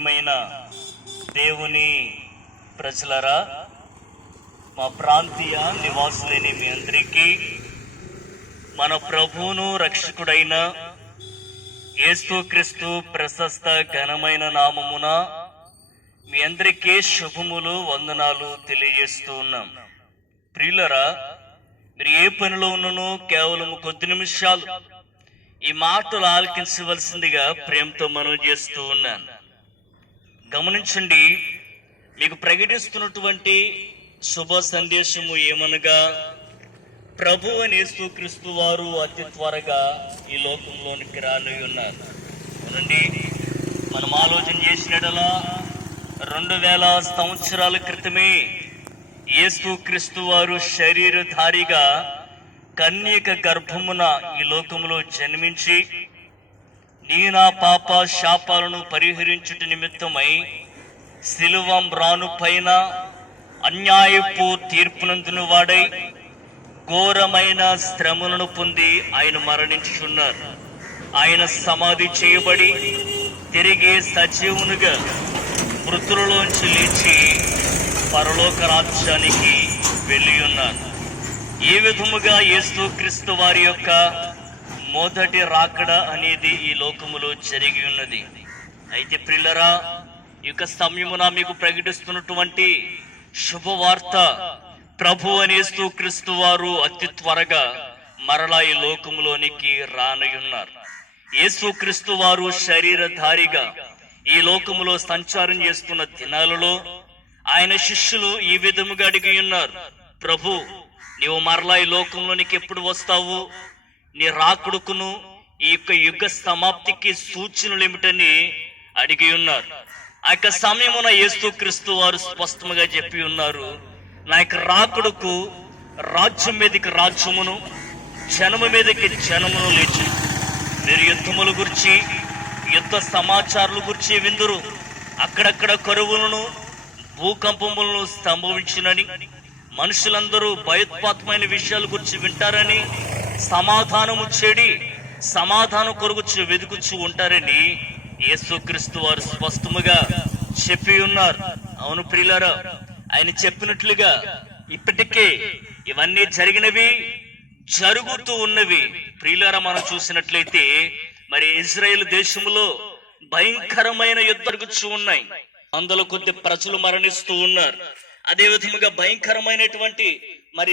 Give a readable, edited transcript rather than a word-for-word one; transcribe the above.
ప్రియమైన దేవుని ప్రజలరా, మా ప్రాంతీయ నివాసులైన మీ అందరికీ మన ప్రభువును రక్షకుడైన యేసుక్రీస్తు ప్రశస్త ఘనమైన నామమున మీ అందరికీ శుభములు, వందనాలు తెలియజేస్తూ ఉన్నాం. ప్రియులరా, మీరు ఏ పనిలో ఉన్ననో కేవలం కొద్ది నిమిషాలు ఈ మాటలు ఆలకించవలసిందిగా ప్రేమతో మనవి చేస్తూ ఉన్నాను. గమనించండి, మీకు ప్రకటిస్తున్నటువంటి శుభ సందేశము ఏమనగా, ప్రభు అని యేసుక్రీస్తు వారు అతి త్వరగా ఈ లోకంలోనికి రాని ఉన్నారు. అవునండి, మనం ఆలోచన చేసినట్లా 2000 సంవత్సరాల క్రితమే యేసుక్రీస్తు వారు శరీరధారిగా కన్యక గర్భమున ఈ లోకములో జన్మించి నీ నా పాప శాపాలను పరిహరించుట నిమిత్తమై శిలువ మ్రాను పైన అన్యాయపు తీర్పునందును వాడై ఘోరమైన శ్రమలను పొంది ఆయన మరణించుచున్నారు. ఆయన సమాధి చేయబడి తిరిగి సజీవునిగా మృతులలోంచి లేచి పరలోక రాజ్యానికి వెళ్ళి ఉన్నారు. ఈ విధముగా యేసుక్రీస్తు వారి యొక్క మొదటి రాకడ అనేది ఈ లోకములో జరిగి ఉన్నది. అయితే ప్రియులరా, ఈ యొక్క సమయమున మీకు ప్రకటిస్తున్నటువంటి శుభవార్త, ప్రభు అని యేసుక్రీస్తు వారు అతి త్వరగా మరలా ఈ లోకములోనికి రానయున్నారు. యేసుక్రీస్తు వారు శరీరధారిగా ఈ లోకములో సంచారం చేస్తున్న దినాలలో ఆయన శిష్యులు ఈ విధముగా అడిగి ఉన్నారు, ప్రభు, నీవు మరలా ఈ లోకంలోనికి ఎప్పుడు వస్తావు? నీ రాకుడుకును ఈ యొక్క యుగ సమాప్తికి సూచనలు ఏమిటని అడిగి ఉన్నారు. ఆ యొక్క సమయమున యేసుక్రీస్తు వారు స్పష్టంగా చెప్పి ఉన్నారు, నా యొక్క రాకుడుకు రాజ్యం మీదకి రాజ్యమును, జనము మీదకి జనమును లేచి మీరు యుద్ధముల గురించి, యుద్ధ సమాచారాల గురించి విందురు. అక్కడక్కడ కరువులను, భూకంపములను సంభవించినని, మనుషులందరూ భయోత్పాతమైన విషయాల గురించి వింటారని, సమాధానము చెడి సమాధానం కొరకు వెతుకుచూ ఉంటారని యేసుక్రీస్తు వారు స్పష్టముగా చెప్పి ఉన్నారు. అవును ప్రియులారా, ఆయన చెప్పినట్లుగా ఇప్పటికే ఇవన్నీ జరిగినవి, జరుగుతూ ఉన్నవి. ప్రియులారా, మనం చూసినట్లయితే మరి ఇజ్రాయేల్ దేశంలో భయంకరమైన యుద్ధాలు జరుగుతూ ఉన్నాయి. వందల కొద్ది ప్రజలు మరణిస్తూ ఉన్నారు. అదే విధముగా భయంకరమైనటువంటి మరి